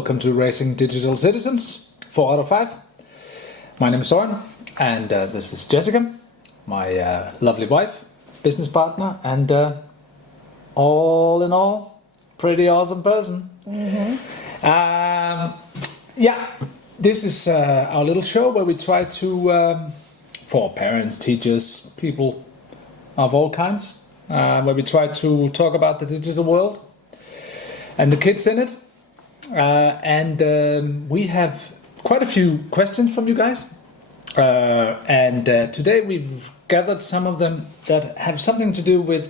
welcome to Raising Digital Citizens, 4 out of 5. My name is Søren, and this is Jessica, my lovely wife, business partner, and all in all, pretty awesome person. This is our little show where we try to, for parents, teachers, people of all kinds, where we try to talk about the digital world and the kids in it. We have quite a few questions from you guys. Today we've gathered some of them that have something to do with,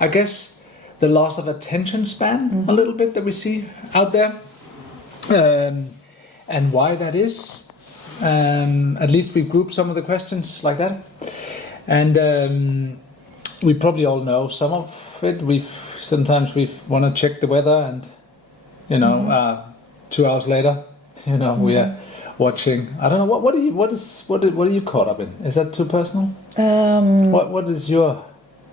I guess, the loss of attention span a little bit that we see out there. And why that is. At least we've grouped some of the questions like that. And we probably all know some of it. Sometimes we want to check the weather and, 2 hours later, we are watching. I don't know, what are you caught up in? Is that too personal? What is your...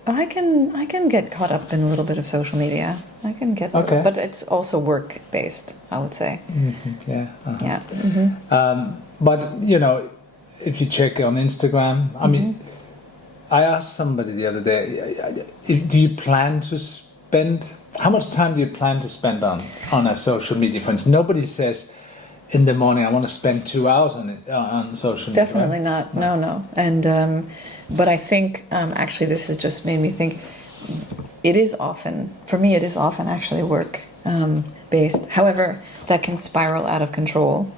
I can get caught up in a little bit of social media. I can get, okay. But it's also work based, I would say. Mm-hmm. Yeah. Uh-huh. Yeah. Mm-hmm. But if you check on Instagram, I mean, I asked somebody the other day, do you plan to spend? How much time do you plan to spend on a social media? For instance, nobody says in the morning I want to spend 2 hours on it on social media. Definitely right? not. No. And but I think actually this has just made me think. It is often actually work based. However, that can spiral out of control,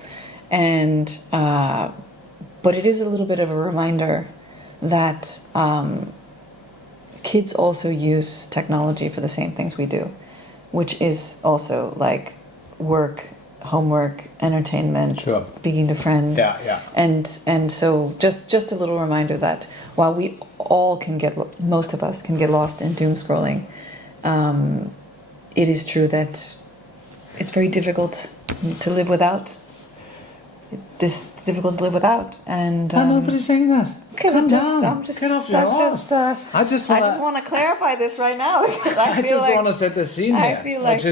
and but it is a little bit of a reminder that kids also use technology for the same things we do, which is also like work, homework, entertainment, sure. Speaking to friends. Yeah. And so just a little reminder that while we all most of us can get lost in doom scrolling, it is true that it's very difficult to live without. This is difficult to live without, and nobody's saying that. Okay, Calm down. I'm just Get off your horse. I just want to clarify this right now because I just want to set the scene here. I feel like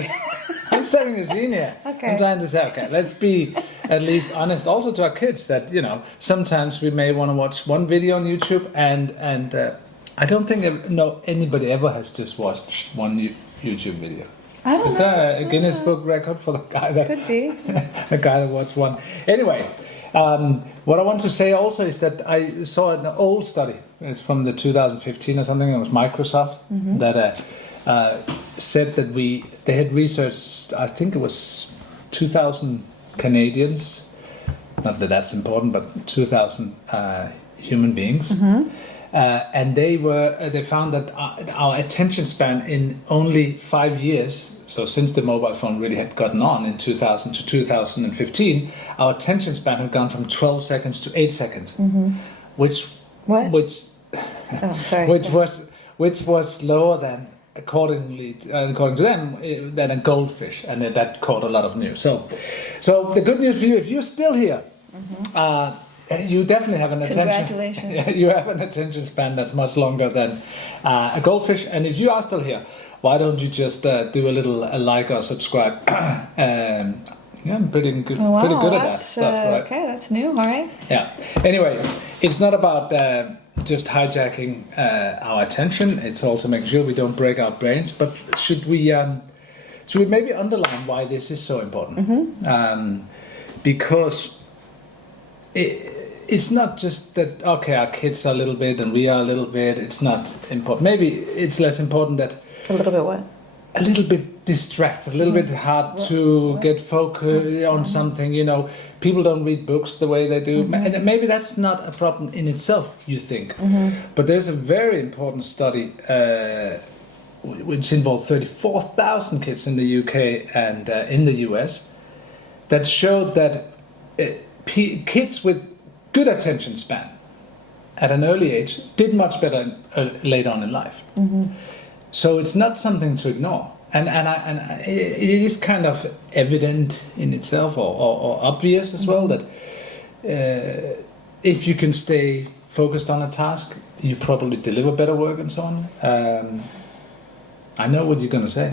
I'm setting the scene here. Okay. I'm trying to say, let's be at least honest also to our kids that, sometimes we may want to watch one video on YouTube and I don't think anybody ever has just watched one YouTube video. I don't know. Is there a Guinness Book record for the guy that... Could be. the guy that watched one. Anyway, what I want to say also is that I saw an old study. It's from the 2015 or something. It was Microsoft that said that they had researched, I think it was 2,000 Canadians. Not that that's important, but 2,000 human beings. And they found that our attention span in only 5 years, so since the mobile phone really had gotten on in 2000 to 2015, our attention span had gone from 12 seconds to 8 seconds, which was lower than according to them than a goldfish, and that caught a lot of news. So the good news for you, if you're still here. You definitely have an attention. Congratulations. You have an attention span that's much longer than a goldfish. And if you are still here, why don't you just do a little like or subscribe? I'm pretty good at that stuff, right? Okay, that's new. All right. Yeah. Anyway, it's not about just hijacking our attention. It's also making sure we don't break our brains. But should we maybe underline why this is so important? Because it's not just that, okay, our kids are a little bit and we are a little bit. It's not important. Maybe it's less important that... A little bit what? A little bit distracted, a little bit hard to get focused on something. People don't read books the way they do. And maybe that's not a problem in itself, you think. But there's a very important study which involved 34,000 kids in the UK and in the US that showed that kids with good attention span at an early age did much better later on in life. So it's not something to ignore, and it is kind of evident in itself or obvious as well that if you can stay focused on a task, you probably deliver better work and so on. I know what you're going to say.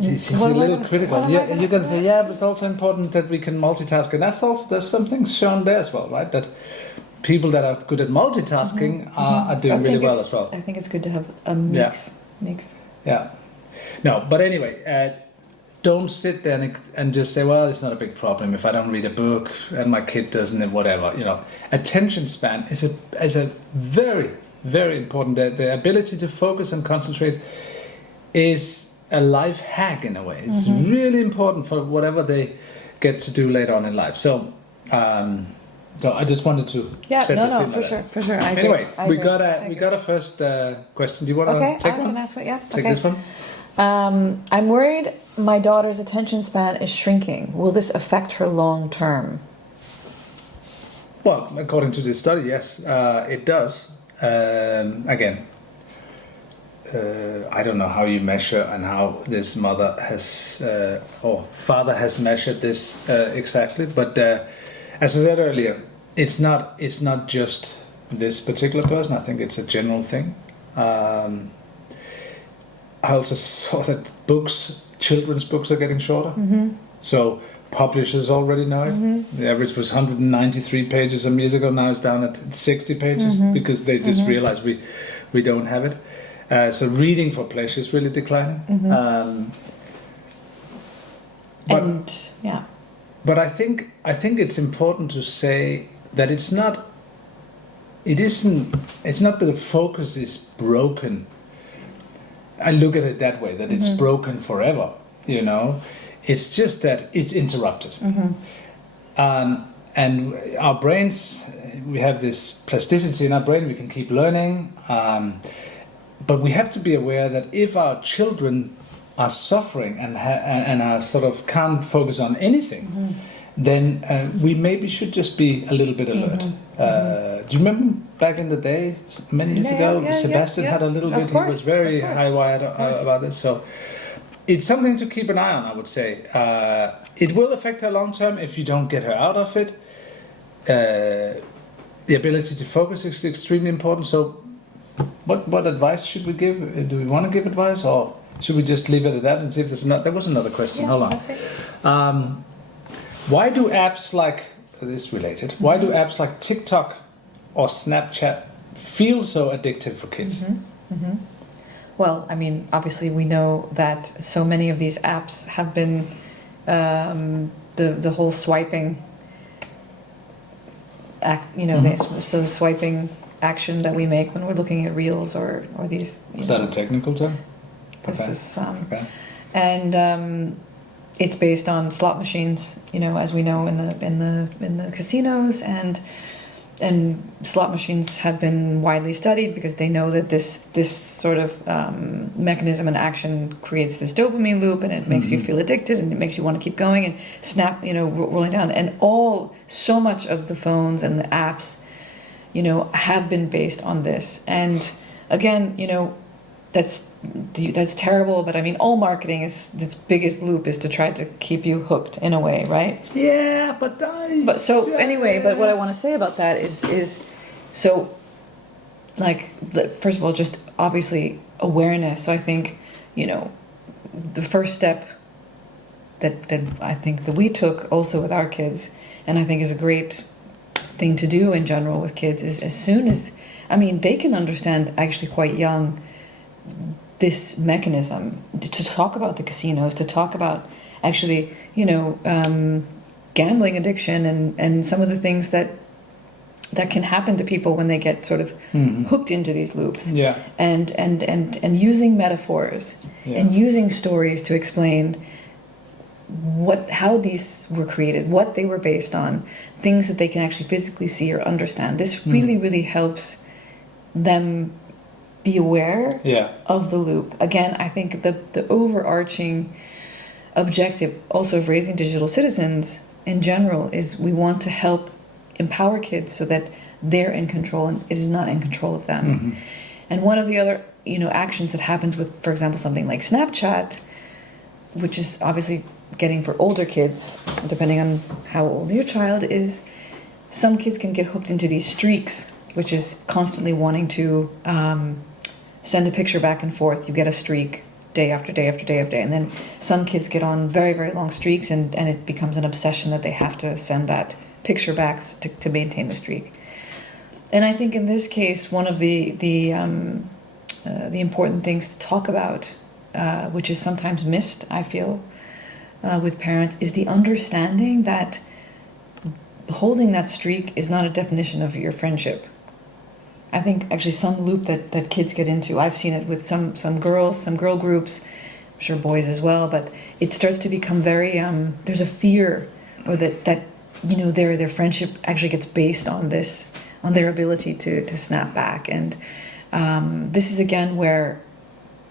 She's What a am I little gonna- critical. what am I Yeah, gonna- you're going to say, yeah, but it's also important that we can multitask, and there's something shown there as well, right? That people that are good at multitasking are doing really well as well. I think it's good to have a mix. Yeah. No, but anyway, don't sit there and just say, well, it's not a big problem if I don't read a book and my kid doesn't, and whatever. Attention span is a very, very important. The ability to focus and concentrate is a life hack in a way. It's really important for whatever they get to do later on in life. So I just wanted to set this in. For sure. I agree. Anyway, I we agree. got a first question. Do you want to take I'm one? gonna ask one. Yeah. Take okay. this one. I'm worried my daughter's attention span is shrinking. Will this affect her long term? Well, according to this study, yes, it does. Again, I don't know how you measure and how this mother has or father has measured this exactly, but as I said earlier, it's not just this particular person. I think it's a general thing. I also saw that children's books are getting shorter. So publishers already know it. The average was 193 pages some years ago. Now it's down at 60 pages because they just realized we don't have it. So reading for pleasure is really declining. But I think it's important to say that it's not that the focus is broken. I look at it that way, that it's broken forever, It's just that it's interrupted. And our brains, we have this plasticity in our brain, we can keep learning. But we have to be aware that if our children are suffering and are sort of can't focus on anything, then we maybe should just be a little bit alert. Do you remember back in the day, many years ago, Sebastian had a little bit, he was very high-wired about this. So it's something to keep an eye on, I would say. It will affect her long-term if you don't get her out of it. The ability to focus is extremely important. So what advice should we give? Do we want to give advice, or should we just leave it at that and see if there's another? There was another question. Hold on. Why do apps like this related? Why do apps like TikTok or Snapchat feel so addictive for kids? Well, I mean, obviously we know that so many of these apps have been the whole swiping act. So the swiping action that we make when we're looking at reels or these. Is that a technical term? This is and it's based on slot machines. As we know in the casinos, and slot machines have been widely studied because they know that this sort of mechanism and action creates this dopamine loop, and it makes you feel addicted, and it makes you want to keep going and snap, rolling down, and so much of the phones and the apps, have been based on this. And again, that's terrible, but I mean, all marketing its biggest loop is to try to keep you hooked in a way, right? Yeah, but what I want to say about that is so, like, first of all, just obviously awareness. So I think, the first step that I think that we took also with our kids, and I think is a great thing to do in general with kids, is as soon as, they can understand actually quite young this mechanism, to talk about the casinos, to talk about actually, gambling addiction and some of the things that can happen to people when they get sort of hooked into these loops. Yeah. And using metaphors and using stories to explain how these were created, what they were based on, things that they can actually physically see or understand. This really, really helps them be aware of the loop. Again, I think the overarching objective also of raising digital citizens in general is we want to help empower kids so that they're in control and it is not in control of them. And one of the other actions that happens with, for example, something like Snapchat, which is obviously getting for older kids, depending on how old your child is, some kids can get hooked into these streaks, which is constantly wanting to send a picture back and forth. You get a streak day after day after day after day. And then some kids get on very, very long streaks, and it becomes an obsession that they have to send that picture back to maintain the streak. And I think in this case, one of the important things to talk about, which is sometimes missed, I feel, with parents, is the understanding that holding that streak is not a definition of your friendship. I think actually some loop that kids get into, I've seen it with some girls, some girl groups, I'm sure boys as well, but it starts to become very, there's a fear, or that you know, their friendship actually gets based on this, on their ability to snap back. And this is again where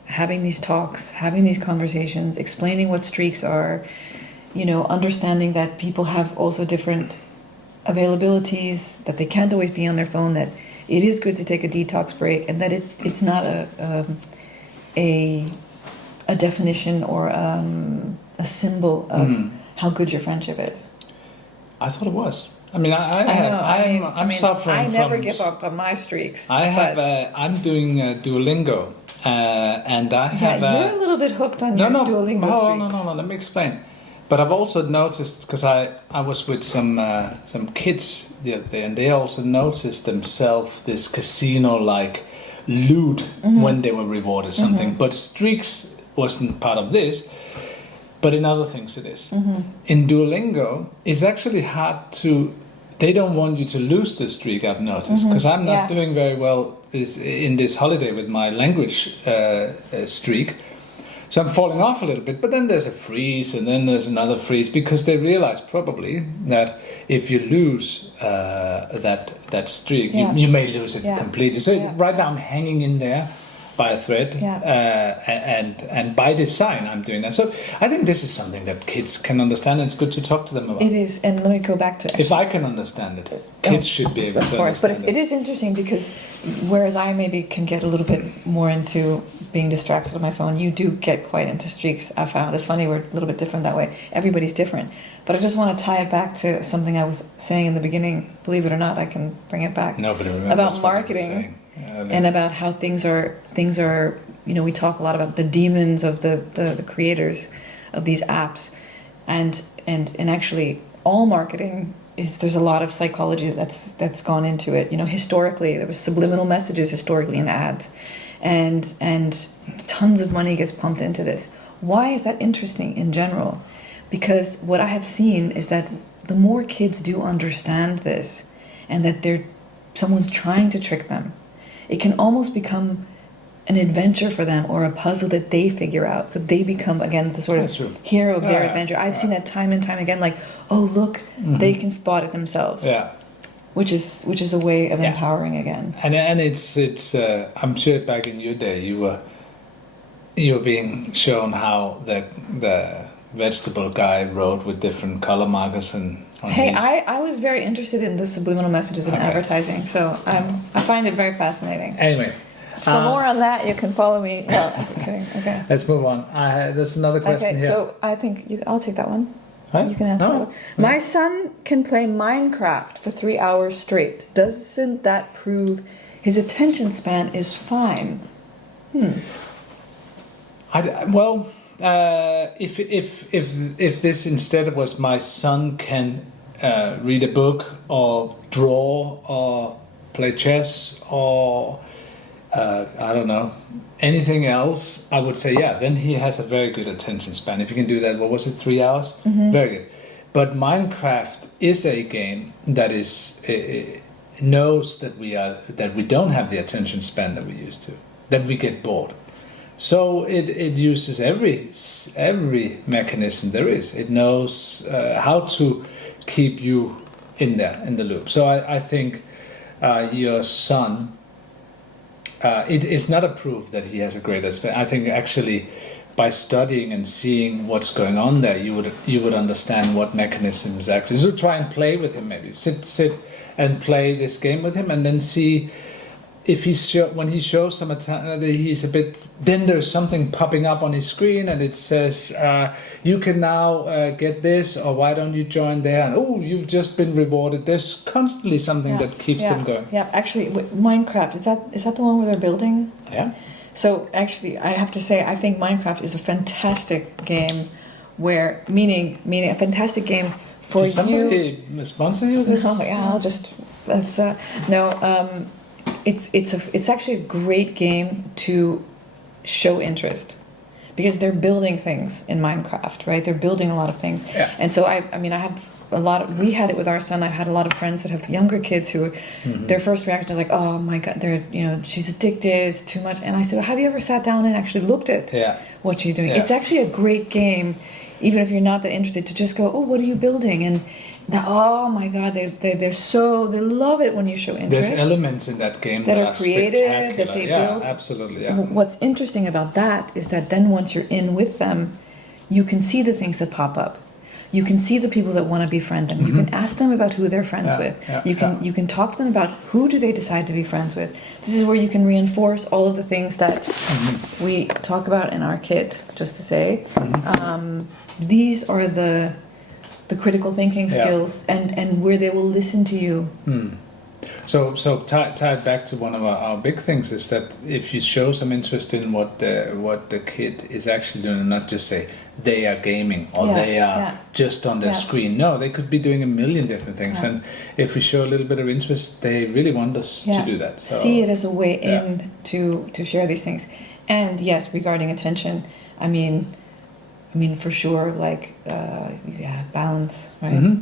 having these talks, having these conversations, explaining what streaks are, you know, understanding that people have also different availabilities, that they can't always be on their phone, that it is good to take a detox break, and that it's not a definition or a symbol of how good your friendship is. I thought it was. I mean, I'm suffering from... I never give up on my streaks. I'm doing Duolingo, and I have... you're a little bit hooked on your Duolingo streaks. No, let me explain. But I've also noticed, because I was with some kids the other day, and they also noticed themselves this casino-like loot when they were rewarded something. But streaks wasn't part of this, but in other things it is. In Duolingo, it's actually hard to... They don't want you to lose the streak, I've noticed, because I'm not doing very well in this holiday with my language streak. So I'm falling off a little bit, but then there's a freeze, and then there's another freeze, because they realize probably that if you lose that streak, you may lose it completely. So right now I'm hanging in there by a thread, and by design I'm doing that. So I think this is something that kids can understand, and it's good to talk to them about. It is, and let me go back to... If I can understand it, kids should be able to understand it. Of course, but it is interesting, because whereas I maybe can get a little bit more into being distracted on my phone, you do get quite into streaks, I found. It's funny, we're a little bit different that way. Everybody's different. But I just want to tie it back to something I was saying in the beginning. Believe it or not, I can bring it back. Nobody remembers about marketing and about how things are, you know, we talk a lot about the demons of the creators of these apps. And actually all marketing there's a lot of psychology that's gone into it. You know, historically there was subliminal messages historically in ads. And tons of money gets pumped into this. Why is that interesting in general? Because what I have seen is that the more kids do understand this, and that someone's trying to trick them, it can almost become an adventure for them, or a puzzle that they figure out. So they become, again, the sort of hero of their adventure. I've seen that time and time again, like, oh, look, they can spot it themselves. Yeah. Which is a way of empowering again. And it's I'm sure back in your day you were being shown how the vegetable guy wrote with different color markers and. I was very interested in the subliminal messages in advertising, so I find it very fascinating. Anyway. For more on that, you can follow me. No, I'm kidding. Okay. Let's move on. There's another question here. Okay, so I think I'll take that one. Huh? You can answer that one. My son can play Minecraft for 3 hours straight. Doesn't that prove his attention span is fine? If this instead was my son can read a book or draw or play chess or I don't know, anything else, I would say, then he has a very good attention span. If you can do that, what was it, 3 hours? Very good. But Minecraft is a game that knows that we don't have the attention span that we used to, that we get bored. So it uses every mechanism there is. It knows how to keep you in the loop. So I think your son... it is not a proof that he has a great aspect. I think actually by studying and seeing what's going on there, you would understand what mechanisms actually. So try and play with him, maybe sit and play this game with him, and then see if when he shows some he's a bit. Then there's something popping up on his screen, and it says you can now get this, or why don't you join there? And you've just been rewarded. There's constantly something that keeps them going. Yeah, actually, Minecraft is that the one where they're building? Yeah. So actually, I have to say, I think Minecraft is a fantastic game, meaning a fantastic game for Does somebody you. sponsor you this? Oh yeah, I'll just that's no. It's actually a great game to show interest, because they're building things in Minecraft, right? They're building a lot of things, and so I mean, I have a lot of. We had it with our son. I've had a lot of friends that have younger kids who, their first reaction is like, "Oh my god, she's addicted. It's too much." And I said, well, "Have you ever sat down and actually looked at what she's doing?" It's actually a great game, even if you're not that interested, to just go, "Oh, what are you building?" And oh my god, they love it when you show interest. There's elements in that game that are creative, that they build. Absolutely, yeah. What's interesting about that is that then once you're in with them, you can see the things that pop up. You can see the people that want to befriend them. You can ask them about who they're friends with. You can talk to them about who do they decide to be friends with. This is where you can reinforce all of the things that we talk about in our kit. Just to say, these are the critical thinking skills, and where they will listen to you. So tied back to one of our big things is that if you show some interest in what the kid is actually doing, and not just say they are gaming or they are just on their screen. No, they could be doing a million different things, and if we show a little bit of interest, they really want us to do that. So, see it as a way in to share these things. And yes, regarding attention, I mean for sure, like balance, right?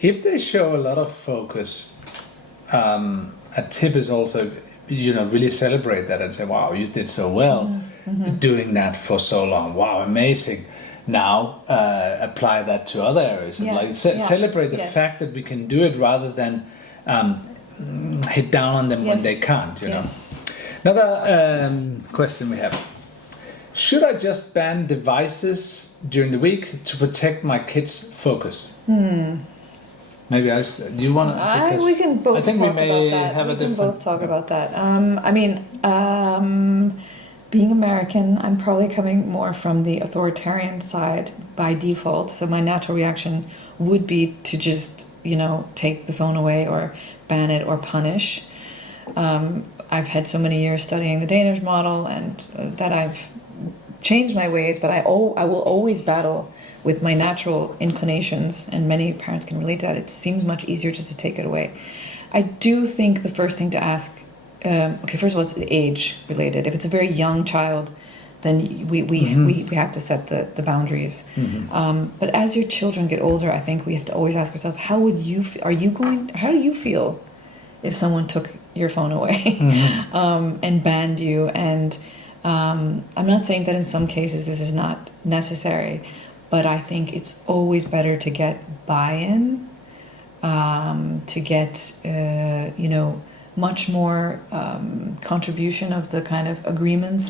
If they show a lot of focus, a tip is also, really celebrate that and say, wow, you did so well doing that for so long. Wow, amazing. Now apply that to other areas. And celebrate the fact that we can do it, rather than hit down on them when they can't, know. Another question we have. Should I just ban devices during the week to protect my kids' focus? Maybe do you want to? We can both. I think talk we may about that. have we a different. We can both talk about that. Being American, I'm probably coming more from the authoritarian side by default. So my natural reaction would be to just, take the phone away or ban it or punish. I've had so many years studying the Danish model, and that I've changed my ways, but I will always battle with my natural inclinations, and many parents can relate to that. It seems much easier just to take it away. I do think the first thing to ask, first of all, it's age related. If it's a very young child, then we have to set the boundaries. But as your children get older, I think we have to always ask ourselves, how do you feel if someone took your phone away and banned you? And I'm not saying that in some cases this is not necessary, but I think it's always better to get buy-in, to get much more contribution of the kind of agreement,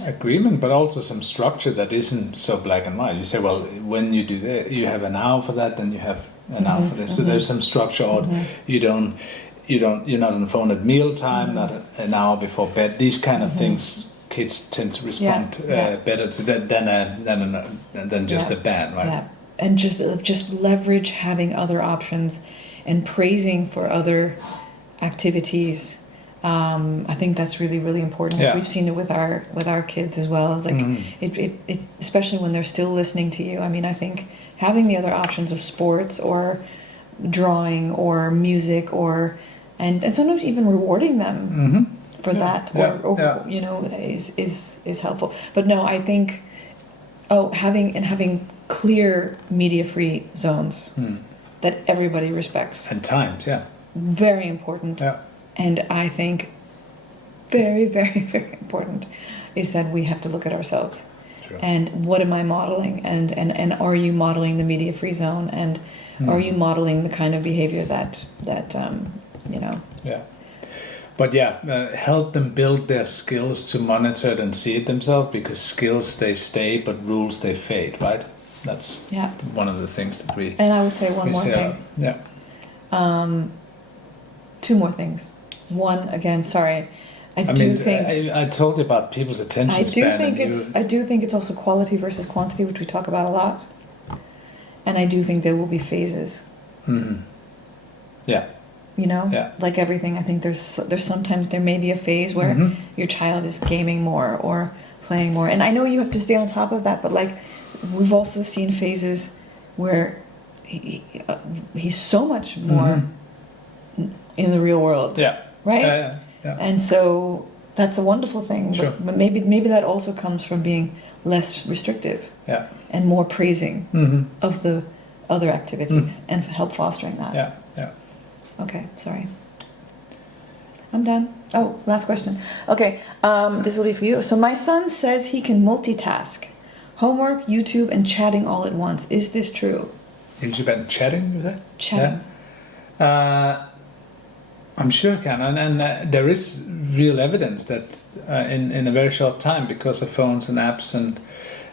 but also some structure that isn't so black and white. You say, well, when you do that, you have an hour for that, then you have an hour for this. So there's some structure, or you're not on the phone at mealtime, not an hour before bed. These kind of things, kids tend to respond better to that than just a ban, right? Yeah, and just leverage having other options and praising for other activities. I think that's really, really important. Yeah. We've seen it with our kids as well. It's like it especially when they're still listening to you. I mean, I think having the other options of sports or drawing or music and sometimes even rewarding them for that is helpful. But no, I think having clear media-free zones that everybody respects and times, very important. And I think very, very, very important is that we have to look at ourselves. Sure. And what am I modeling? And are you modeling the media-free zone? And are you modeling the kind of behavior that Yeah. But help them build their skills to monitor it and see it themselves, because skills, they stay, but rules, they fade, right? That's one of the things that we... And I would say one more thing. Two more things. One, again, sorry, I think I told you about people's attention span. I do think it's also quality versus quantity, which we talk about a lot. And I do think there will be phases. Yeah. You know, Yeah. like everything, I think there's sometimes there may be a phase where your child is gaming more or playing more, and I know you have to stay on top of that. But like, we've also seen phases where he's so much more in the real world. Yeah. Right. Yeah. And so that's a wonderful thing. Sure. But maybe that also comes from being less restrictive. Yeah. And more praising of the other activities and help fostering that. Yeah. Yeah. Okay, sorry. I'm done. Oh, last question. Okay, this will be for you. So my son says he can multitask. Homework, YouTube, and chatting all at once. Is this true? Is it about chatting, you say? Chatting. Yeah. I'm sure it can. And there is real evidence that in a very short time, because of phones and apps and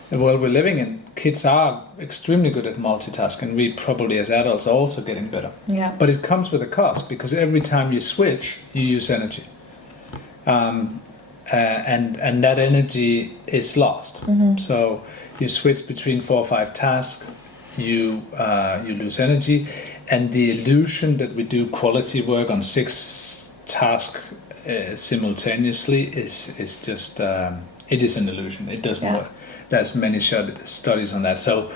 the world we're living in, kids are extremely good at multitasking. We probably as adults are also getting better. Yeah. But it comes with a cost, because every time you switch, you use energy. And that energy is lost. So you switch between 4 or 5 tasks, you lose energy, and the illusion that we do quality work on 6 tasks simultaneously is just it is an illusion. It doesn't work. There's many studies on that. So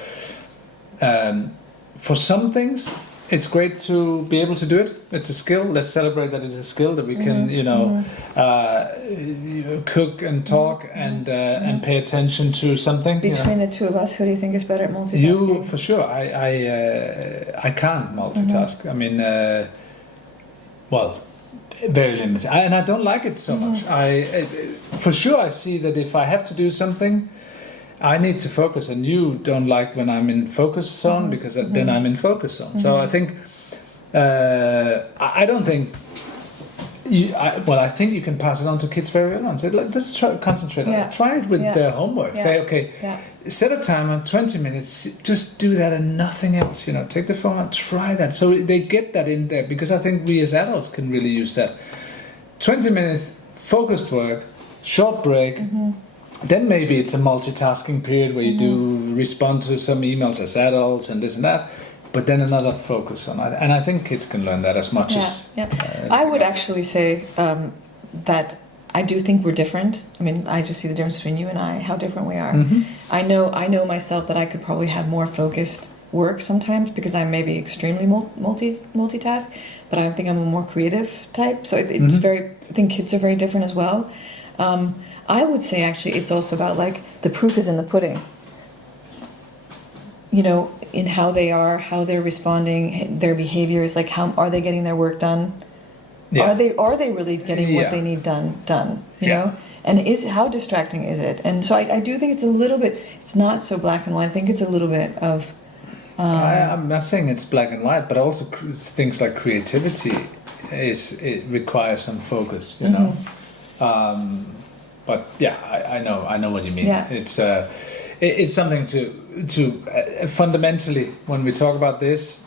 for some things, it's great to be able to do it. It's a skill. Let's celebrate that it's a skill that we can, cook and talk and pay attention to something. Between the two of us, who do you think is better at multitasking? You, for sure. I can't multitask. I mean, very limited, and I don't like it so much. For sure, I see that if I have to do something, I need to focus, and you don't like when I'm in focus zone, because then I'm in focus zone. So I think I don't think. I think you can pass it on to kids very early on. Say, let's try concentrate on it. Try it with their homework. Say, okay, set a timer, 20 minutes. Just do that and nothing else. Take the phone out, try that. So they get that in there, because I think we as adults can really use that. 20 minutes, focused work, short break. Then maybe it's a multitasking period where you do respond to some emails as adults and this and that. But then another focus on it. And I think kids can learn that as much as... I would actually say that I do think we're different. I mean, I just see the difference between you and I, how different we are. I know myself that I could probably have more focused work sometimes, because I may be extremely multitask, but I think I'm a more creative type. So it's very... I think kids are very different as well. I would say, actually, it's also about, like, the proof is in the pudding. In how they are, how they're responding, their behaviors, like how are they getting their work done? Yeah. Are they really getting what they need done? You know? And how distracting is it? And so I do think it's a little bit. It's not so black and white. I think it's a little bit of. I'm not saying it's black and white, but also things like creativity it requires some focus. But yeah, I know what you mean. Yeah. It's something to fundamentally, when we talk about this,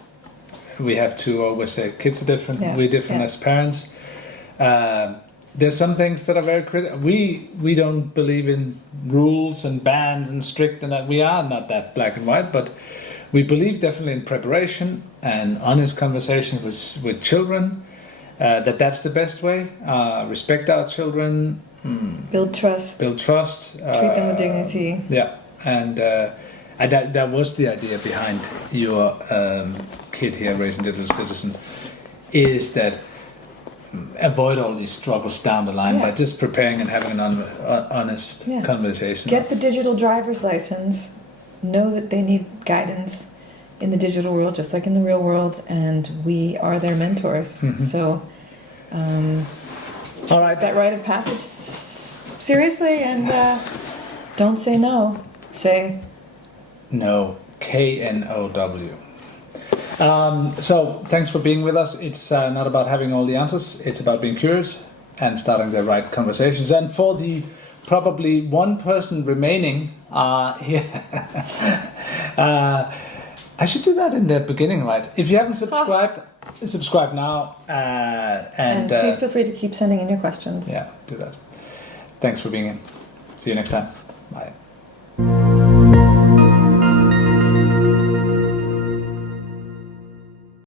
we have to always say kids are different. We're different as parents. There's some things that are very critical. We don't believe in rules and bans and strict, and that we are not that black and white, but we believe definitely in preparation and honest conversation with children. That's the best way. Respect our children. Build trust. Treat them with dignity. Yeah. And that was the idea behind your kid here, Raising Digital Citizen, is that avoid all these struggles down the line by just preparing and having an honest conversation. Get the digital driver's license. Know that they need guidance in the digital world, just like in the real world, and we are their mentors. So, all right, that rite of passage seriously, and don't say no. Say no. KNOW. So thanks for being with us. It's not about having all the answers. It's about being curious and starting the right conversations. And for the probably one person remaining here, I should do that in the beginning, right? If you haven't subscribed, subscribe now. And please feel free to keep sending in your questions. Yeah, do that. Thanks for being in. See you next time. Bye.